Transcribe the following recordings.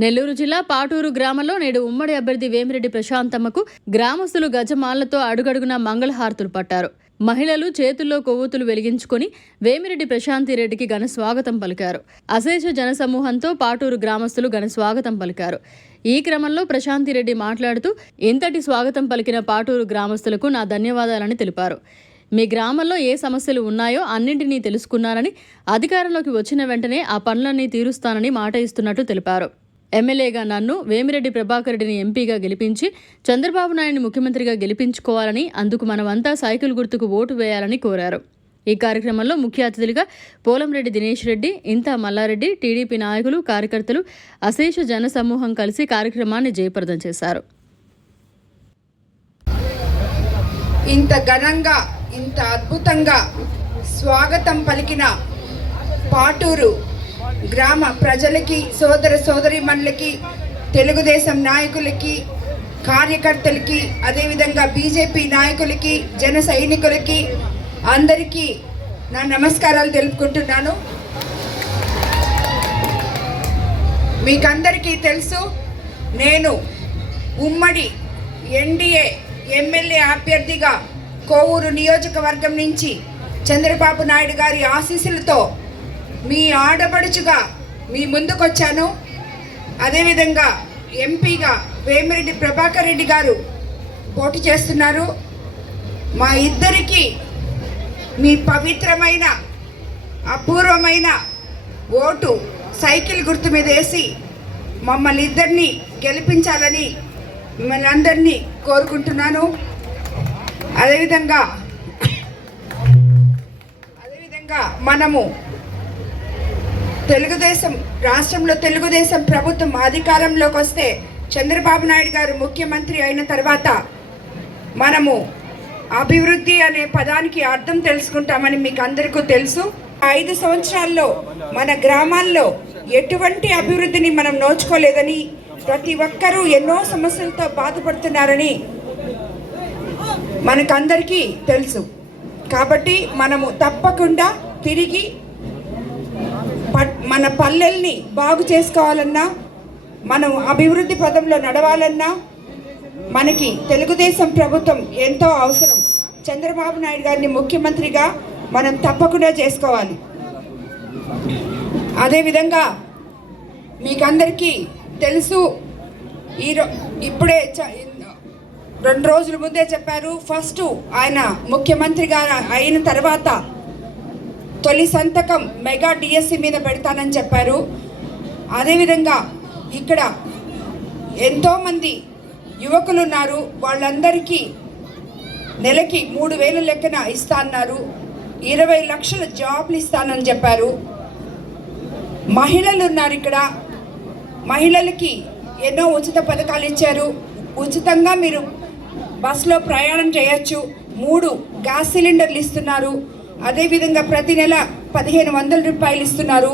నెల్లూరు జిల్లా పాటూరు గ్రామంలో నేడు ఉమ్మడి అభ్యర్థి వేమిరెడ్డి ప్రశాంతమ్మకు గ్రామస్తులు గజమాలతో అడుగడుగున మంగళహారతులు పట్టారు. మహిళలు చేతుల్లో కొవ్వొత్తులు వెలిగించుకొని వేమిరెడ్డి ప్రశాంతి రెడ్డికి ఘన స్వాగతం పలికారు. అశేష జనసమూహంతో పాటూరు గ్రామస్తులు ఘన స్వాగతం పలికారు. ఈ క్రమంలో ప్రశాంతి రెడ్డి మాట్లాడుతూ ఇంతటి స్వాగతం పలికిన పాటూరు గ్రామస్తులకు నా ధన్యవాదాలని తెలిపారు. మీ గ్రామంలో ఏ సమస్యలు ఉన్నాయో అన్నింటినీ తెలుసుకున్నారని అధికారంలోకి వచ్చిన వెంటనే ఆ పనులన్నీ తీరుస్తానని మాట ఇస్తున్నట్టు తెలిపారు. ఎమ్మెల్యేగా నన్ను వేమిరెడ్డి ప్రభాకర్ రెడ్డిని ఎంపీగా గెలిపించి చంద్రబాబు నాయుడిని ముఖ్యమంత్రిగా గెలిపించుకోవాలని అందుకు మనమంతా సైకిల్ గుర్తుకు ఓటు వేయాలని కోరారు. ఈ కార్యక్రమంలో ముఖ్య అతిథులుగా పోలంరెడ్డి దినేష్ రెడ్డి ఇంతా మల్లారెడ్డి టీడీపీ నాయకులు కార్యకర్తలు అశేష జన సమూహం కలిసి కార్యక్రమాన్ని జయప్రదం చేశారు. ఇంత ఘనంగా ఇంత అద్భుతంగా స్వాగతం పలికిన పాటూరు గ్రామ ప్రజలకి సోదర సోదరిమణులకి తెలుగుదేశం నాయకులకి కార్యకర్తలకి అదేవిధంగా బీజేపీ నాయకులకి జన సైనికులకి అందరికీ నా నమస్కారాలు తెలుపుకుంటున్నాను. మీకందరికీ తెలుసు నేను ఉమ్మడి ఎన్డీఏ ఎమ్మెల్యే అభ్యర్థిగా కోవూరు నియోజకవర్గం నుంచి చంద్రబాబు నాయుడు గారి ఆశీస్సులతో మీ ఆడపడుచుగా మీ ముందుకొచ్చాను. అదేవిధంగా ఎంపీగా వేమిరెడ్డి ప్రభాకర్ రెడ్డి గారు పోటీ చేస్తున్నారు. మా ఇద్దరికీ మీ పవిత్రమైన అపూర్వమైన ఓటు సైకిల్ గుర్తు మీద వేసి మమ్మల్ని ఇద్దరిని గెలిపించాలని మిమ్మల్ని అందరినీ కోరుకుంటున్నాను. అదేవిధంగా అదేవిధంగా మనము తెలుగుదేశం రాష్ట్రంలో తెలుగుదేశం ప్రభుత్వం అధికారంలోకి వస్తే చంద్రబాబు నాయుడు గారు ముఖ్యమంత్రి అయిన తర్వాత మనము అభివృద్ధి అనే పదానికి అర్థం తెలుసుకుంటామని మీకు అందరికీ తెలుసు. ఐదు సంవత్సరాల్లో మన గ్రామాల్లో ఎటువంటి అభివృద్ధిని మనం నోచుకోలేదని ప్రతి ఒక్కరూ ఎన్నో సమస్యలతో బాధపడుతున్నారని మనకందరికీ తెలుసు. కాబట్టి మనము తప్పకుండా తిరిగి మన పల్లెల్ని బాగు చేసుకోవాలన్నా మనం అభివృద్ధి పదంలో నడవాలన్నా మనకి తెలుగుదేశం ప్రభుత్వం ఎంతో అవసరం. చంద్రబాబు నాయుడు గారిని ముఖ్యమంత్రిగా మనం తప్పకుండా చేసుకోవాలి. అదేవిధంగా మీకందరికీ తెలుసు ఈరో ఇప్పుడే చ- రెండు రోజుల ముందే చెప్పారు ఫస్ట్ ఆయన ముఖ్యమంత్రిగా అయిన తర్వాత తొలి సంతకం మెగా డిఎస్సి మీద పెడతానని చెప్పారు. అదేవిధంగా ఇక్కడ ఎంతోమంది యువకులు ఉన్నారు వాళ్ళందరికీ నెలకి మూడు వేల లెక్కన ఇస్తా అన్నారు. ఇరవై లక్షల జాబ్లు ఇస్తానని చెప్పారు. మహిళలు ఉన్నారు ఇక్కడ. మహిళలకి ఎన్నో ఉచిత పథకాలు ఇచ్చారు. ఉచితంగా మీరు బస్సులో ప్రయాణం చేయొచ్చు. మూడు గ్యాస్ సిలిండర్లు ఇస్తున్నారు. అదేవిధంగా ప్రతి నెల పదిహేను వందల రూపాయలు ఇస్తున్నారు.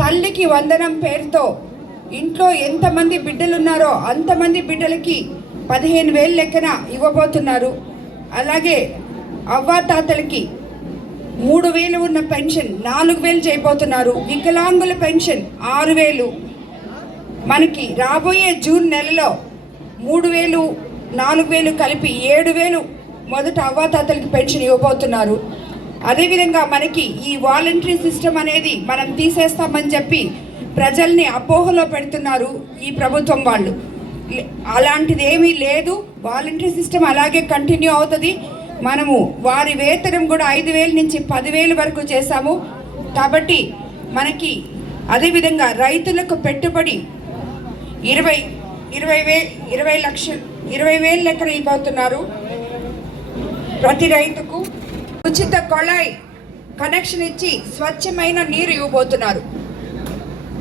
తల్లికి వందనం పేరుతో ఇంట్లో ఎంతమంది బిడ్డలు ఉన్నారో అంతమంది బిడ్డలకి పదిహేను వేలు లెక్కన ఇవ్వబోతున్నారు. అలాగే అవ్వాతాతలకి మూడు వేలు ఉన్న పెన్షన్ నాలుగు వేలు చేయబోతున్నారు. వికలాంగుల పెన్షన్ ఆరు వేలు. మనకి రాబోయే జూన్ నెలలో మూడు వేలు నాలుగు వేలు కలిపి ఏడు వేలు మొదట అవ్వాతాతలకి పెన్షన్ ఇవ్వబోతున్నారు. అదేవిధంగా మనకి ఈ వాలంటరీ సిస్టమ్ అనేది మనం తీసేస్తామని చెప్పి ప్రజల్ని అపోహలో పెడుతున్నారు ఈ ప్రభుత్వం వాళ్ళు. అలాంటిది ఏమీ లేదు. వాలంటరీ సిస్టమ్ అలాగే కంటిన్యూ అవుతుంది. మనము వారి వేతనం కూడా ఐదు వేల నుంచి పదివేలు వరకు చేశాము. కాబట్టి మనకి అదేవిధంగా రైతులకు పెట్టుబడి ఇరవై ఇరవై వే ఇరవై లక్షలు ఇరవై వేలు లెక్కన ఇవ్వబోతున్నారు. ప్రతి రైతుకు ఉచిత కొళాయి కనెక్షన్ ఇచ్చి స్వచ్ఛమైన నీరు ఇవ్వబోతున్నారు.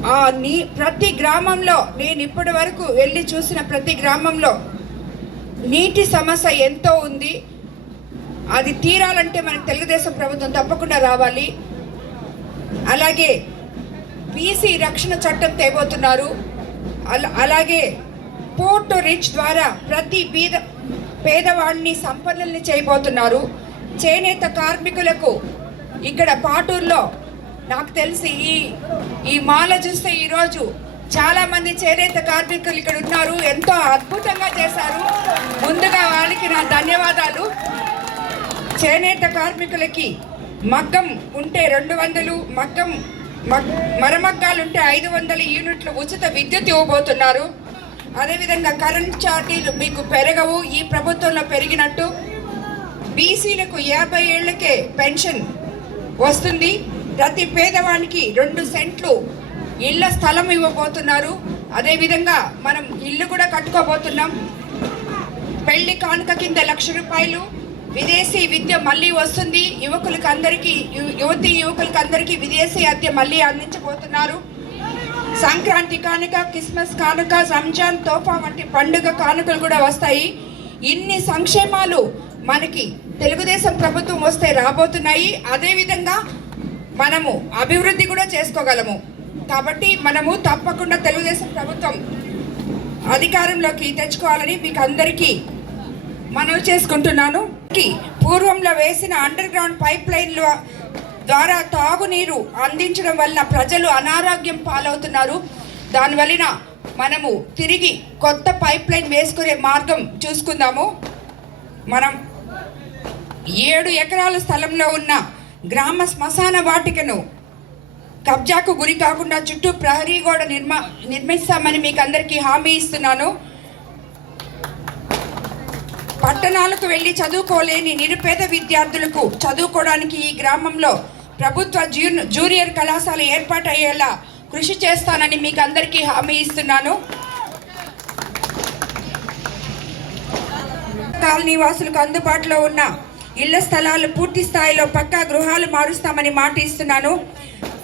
ఆ నీ ప్రతి గ్రామంలో నేను ఇప్పటి వరకు వెళ్ళి చూసిన ప్రతి గ్రామంలో నీటి సమస్య ఎంతో ఉంది. అది తీరాలంటే మనకు తెలుగుదేశం ప్రభుత్వం తప్పకుండా రావాలి. అలాగే బీసీ రక్షణ చట్టం తేబోతున్నారు. అలాగే పోర్ట్ రిచ్ ద్వారా ప్రతి బీద పేదవాడిని సంపన్నుల్ని చేయబోతున్నారు. చేనేత కార్మికులకు ఇక్కడ పాటూరులో నాకు తెలిసి ఈ ఈ మాల చూస్తే ఈరోజు చాలా మంది చేనేత కార్మికులు ఇక్కడ ఉన్నారు. ఎంతో అద్భుతంగా చేశారు. ముందుగా వాళ్ళకి నా ధన్యవాదాలు. చేనేత కార్మికులకి మగ్గం ఉంటే రెండు వందలు మగ్గం మరమగ్గాలు ఉంటే ఐదు వందల యూనిట్లు ఉచిత విద్యుత్ ఇవ్వబోతున్నారు. అదేవిధంగా కరెంట్ ఛార్జీలు మీకు పెరగవు. ఈ ప్రభుత్వంలో పెరిగినట్టు బీసీలకు యాభై ఏళ్ళకే పెన్షన్ వస్తుంది. ప్రతి పేదవానికి రెండు సెంట్లు ఇళ్ళ స్థలం ఇవ్వబోతున్నారు. అదేవిధంగా మనం ఇల్లు కూడా కట్టుకోబోతున్నాం. పెళ్ళి కానుక కింద లక్ష రూపాయలు విదేశీ విద్య మళ్ళీ వస్తుంది. యువకులకు అందరికీ యువతి యువకులకు అందరికీ విదేశీ అద్దె మళ్ళీ అందించబోతున్నారు. సంక్రాంతి కానుక క్రిస్మస్ కానుక రంజాన్ తోఫా వంటి పండుగ కానుకలు కూడా వస్తాయి. ఇన్ని సంక్షేమాలు మనకి తెలుగుదేశం ప్రభుత్వం వస్తే రాబోతున్నాయి. అదేవిధంగా మనము అభివృద్ధి కూడా చేసుకోగలము. కాబట్టి మనము తప్పకుండా తెలుగుదేశం ప్రభుత్వం అధికారంలోకి తెచ్చుకోవాలని మీకు అందరికీ మనవి చేసుకుంటున్నాను. కి పూర్వంలో వేసిన అండర్ గ్రౌండ్ పైప్ లైన్ల ద్వారా తాగునీరు అందించడం వలన ప్రజలు అనారోగ్యం పాలవుతున్నారు. దాని వలన మనము తిరిగి కొత్త పైప్ లైన్ వేసుకునే మార్గం చూసుకుందాము. మనం ఏడు ఎకరాల స్థలంలో ఉన్న గ్రామ శ్మశాన వాటికను కబ్జాకు గురి కాకుండా చుట్టూ ప్రహరీ గోడ నిర్మా నిర్మిస్తామని మీకు అందరికీ హామీ ఇస్తున్నాను. పట్టణాలకు వెళ్ళి చదువుకోలేని నిరుపేద విద్యార్థులకు చదువుకోవడానికి ఈ గ్రామంలో ప్రభుత్వ జూన్ జూనియర్ కళాశాల ఏర్పాటు అయ్యేలా కృషి చేస్తానని మీకు అందరికీ హామీ ఇస్తున్నాను. కాలనీ వాసులకు అందుబాటులో ఉన్న ఇళ్ళ స్థలాలు పూర్తి స్థాయిలో పక్కా గృహాలు మారుస్తామని మాట ఇస్తున్నాను.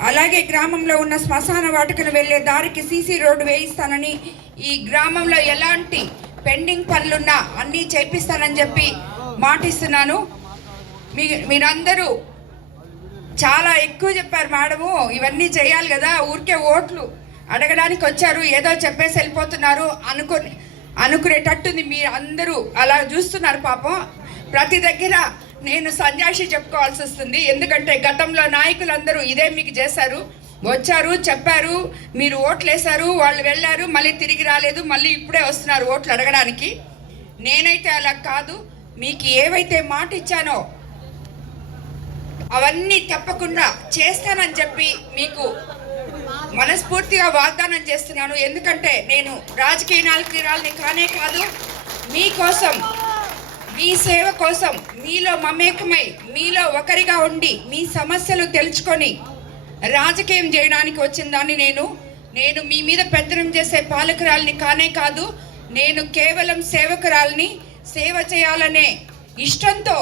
అలాగే గ్రామంలో ఉన్న శ్మశాన వాటికను వెళ్ళే దారికి సీసీ రోడ్డు వేయిస్తానని ఈ గ్రామంలో ఎలాంటి పెండింగ్ పనులున్నా అన్నీ చేపిస్తానని చెప్పి మాటిస్తున్నాను మీ మీరందరూ చాలా ఎక్కువ చెప్పారు మేడము ఇవన్నీ చేయాలి కదా ఊరికే ఓట్లు అడగడానికి వచ్చారు ఏదో చెప్పేసి వెళ్ళిపోతున్నారు అనుకుని అనుకునేటట్టుంది మీరు అందరూ అలా చూస్తున్నారు పాపం. ప్రతి దగ్గర నేను సన్యాసి చెప్పుకోవాల్సి వస్తుంది. ఎందుకంటే గతంలో నాయకులందరూ ఇదే మీకు చేశారు. వచ్చారు చెప్పారు మీరు ఓట్లు వేశారు వాళ్ళు వెళ్ళారు మళ్ళీ తిరిగి రాలేదు మళ్ళీ ఇప్పుడే వస్తున్నారు ఓట్లు అడగడానికి. నేనైతే అలా కాదు. మీకు ఏవైతే మాట ఇచ్చానో అవన్నీ తప్పకుండా చేస్తానని చెప్పి మీకు మనస్ఫూర్తిగా వాగ్దానం చేస్తున్నాను. ఎందుకంటే నేను రాజకీయ నాయకురాలని కానే కాదు మీకోసం మీ సేవ కోసం మీలో మమేకమై మీలో ఒకరిగా ఉండి మీ సమస్యలు తెలుసుకొని రాజకీయం చేయడానికి వచ్చిందాన్ని నేను. నేను మీ మీద పెత్తనం చేసే పాలకురాలని కానే కాదు నేను కేవలం సేవకురాలని సేవ చేయాలనే ఇష్టంతో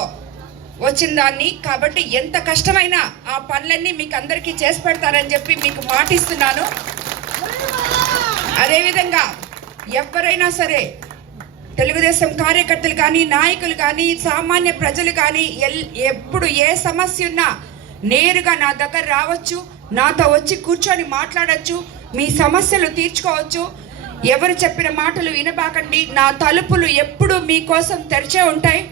వచ్చిన దాన్ని కాబట్టి ఎంత కష్టమైనా ఆ పనులన్నీ మీకు అందరికీ చేసి పెడతానని చెప్పి మీకు మాటిస్తున్నాను. అదేవిధంగా ఎవరైనా సరే తెలుగుదేశం కార్యకర్తలు కానీ నాయకులు కానీ సామాన్య ప్రజలు కానీ ఎల్ ఎప్పుడు ఏ సమస్య ఉన్నా నేరుగా నా దగ్గర రావచ్చు నాతో వచ్చి కూర్చొని మాట్లాడచ్చు మీ సమస్యలు తీర్చుకోవచ్చు. ఎవరు చెప్పిన మాటలు వినబాకండి. నా తలుపులు ఎప్పుడు మీకోసం తెరిచే ఉంటాయి.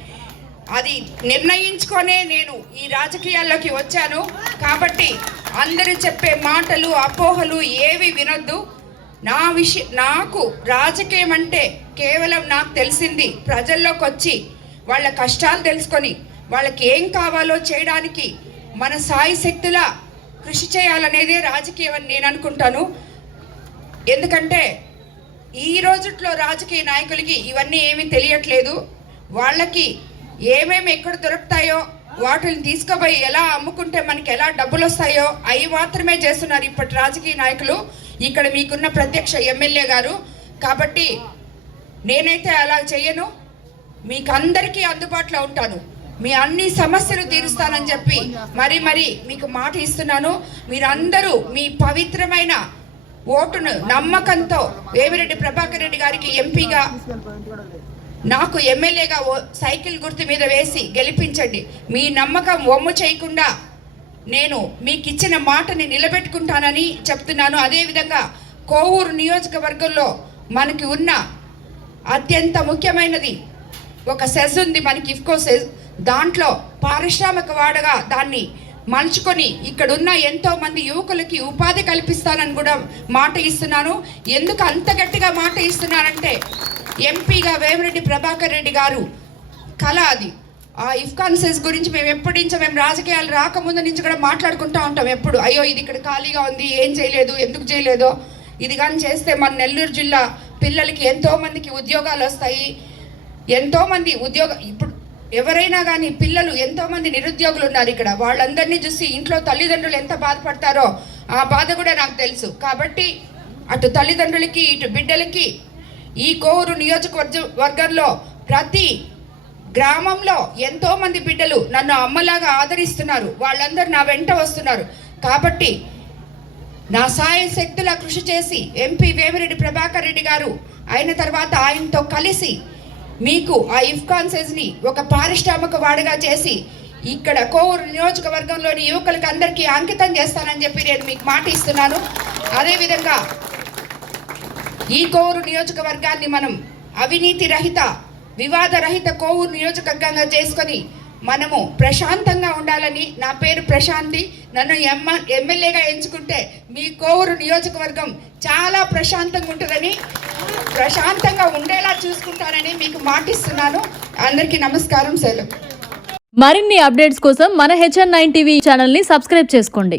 అది నిర్ణయించుకొనే నేను ఈ రాజకీయాల్లోకి వచ్చాను. కాబట్టి అందరూ చెప్పే మాటలు అపోహలు ఏవి వినొద్దు. నా విషయ నాకు రాజకీయం అంటే కేవలం నాకు తెలిసింది ప్రజల్లోకి వచ్చి వాళ్ళ కష్టాలు తెలుసుకొని వాళ్ళకి ఏం కావాలో చేయడానికి మన సాయి శక్తుల కృషి చేయాలనేదే రాజకీయం అని నేను అనుకుంటాను. ఎందుకంటే ఈ రోజుట్లో రాజకీయ నాయకులకి ఇవన్నీ ఏమీ తెలియట్లేదు. వాళ్ళకి ఏమేమి ఎక్కడ దొరుకుతాయో వాటిని తీసుకుపోయి ఎలా అమ్ముకుంటే మనకి ఎలా డబ్బులు వస్తాయో అవి మాత్రమే చేస్తున్నారు ఇప్పటి రాజకీయ నాయకులు. ఇక్కడ మీకున్న ప్రత్యక్ష ఎమ్మెల్యే గారు. కాబట్టి నేనైతే అలా చెయ్యను మీకు అందరికీ అందుబాటులో ఉంటాను. మీ అన్ని సమస్యలు తీరుస్తానని చెప్పి మరి మరి మీకు మాట ఇస్తున్నాను. మీరందరూ మీ పవిత్రమైన ఓటును నమ్మకంతో వేమిరెడ్డి ప్రభాకర్ రెడ్డి గారికి ఎంపీగా నాకు ఎమ్మెల్యేగా సైకిల్ గుర్తు మీద వేసి గెలిపించండి. మీ నమ్మకం ఒమ్ము చేయకుండా నేను మీకు ఇచ్చిన మాటని నిలబెట్టుకుంటానని చెప్తున్నాను. అదేవిధంగా కోవూరు నియోజకవర్గంలో మనకి ఉన్న అత్యంత ముఖ్యమైనది ఒక సెజ్ ఉంది. మనకి ఇఫ్కో సెజ్ దాంట్లో పారిశ్రామిక వాడగా దాన్ని మలుచుకొని ఇక్కడున్న ఎంతోమంది యువకులకి ఉపాధి కల్పిస్తానని కూడా మాట ఇస్తున్నాను. ఎందుకు అంత గట్టిగా మాట ఇస్తున్నానంటే ఎంపీగా వేమిరెడ్డి ప్రభాకర్ రెడ్డి గారు కళ అది. ఆ ఇఫ్కాన్సెస్ గురించి మేము ఎప్పటి నుంచో మేము రాజకీయాలు రాకముందు నుంచి కూడా మాట్లాడుకుంటూ ఉంటాం ఎప్పుడు. అయ్యో ఇది ఇక్కడ ఖాళీగా ఉంది ఏం చేయలేదు ఎందుకు చేయలేదో. ఇది కానీ చేస్తే మన నెల్లూరు జిల్లా పిల్లలకి ఎంతోమందికి ఉద్యోగాలు వస్తాయి. ఎంతోమంది ఉద్యోగ ఇప్పుడు ఎవరైనా కానీ పిల్లలు ఎంతోమంది నిరుద్యోగులు ఉన్నారు ఇక్కడ. వాళ్ళందరినీ చూసి ఇంట్లో తల్లిదండ్రులు ఎంత బాధపడతారో ఆ బాధ కూడా నాకు తెలుసు. కాబట్టి అటు తల్లిదండ్రులకి ఇటు బిడ్డలకి ఈ కోవూరు నియోజకవర్గ వర్గంలో ప్రతి గ్రామంలో ఎంతో మంది బిడ్డలు నన్ను అమ్మలాగా ఆదరిస్తున్నారు. వాళ్ళందరూ నా వెంట వస్తున్నారు. కాబట్టి నా సాయ శక్తుల కృషి చేసి ఎంపీ వేమిరెడ్డి ప్రభాకర్ రెడ్డి గారు అయిన తర్వాత ఆయనతో కలిసి మీకు ఆ ఇఫ్కాన్సెస్ని ఒక పారిశ్రామిక వాడిగా చేసి ఇక్కడ కోవూరు నియోజకవర్గంలోని యువకులకి అందరికీ అంకితం చేస్తానని చెప్పి నేను మీకు మాట ఇస్తున్నాను. అదేవిధంగా ఈ కోవూరు నియోజకవర్గాన్ని మనం అవినీతి రహిత వివాద రహిత కోవూరు నియోజకవర్గంగా చేసుకొని మనము ప్రశాంతంగా ఉండాలని నా పేరు ప్రశాంతి. నన్ను ఎమ్మ ఎమ్మెల్యేగా ఎంచుకుంటే మీ కోవూరు నియోజకవర్గం చాలా ప్రశాంతంగా ఉంటుందని ప్రశాంతంగా ఉండేలా చూసుకుంటానని మీకు మాటిస్తున్నాను. అందరికీ నమస్కారం సెలవు. మరిన్ని అప్డేట్స్ కోసం మన హెచ్ఎన్ నైన్ టీవీ ఛానల్ని సబ్స్క్రైబ్ చేసుకోండి.